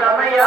తనయా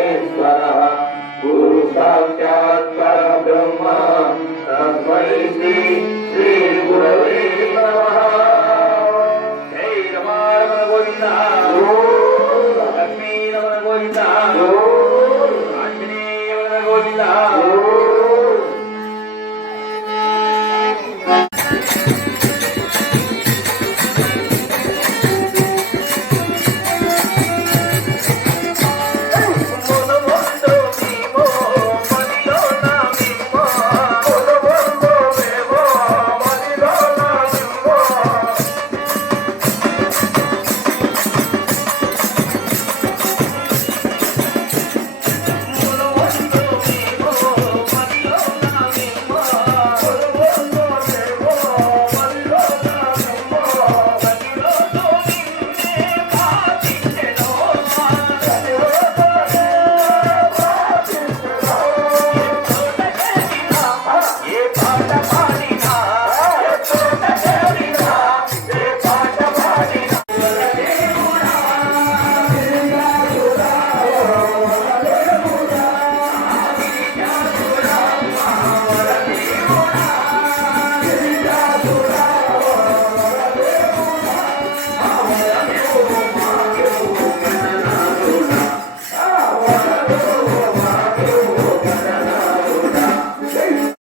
परमेश्वरः गुरु साक्षात् परब्रह्म तस्मै श्री श्रीगुरवे नमः जय रमारमण गोविन्द लक्ष्मीरमण गोविन्द आञ्जनेयमण गोविन्द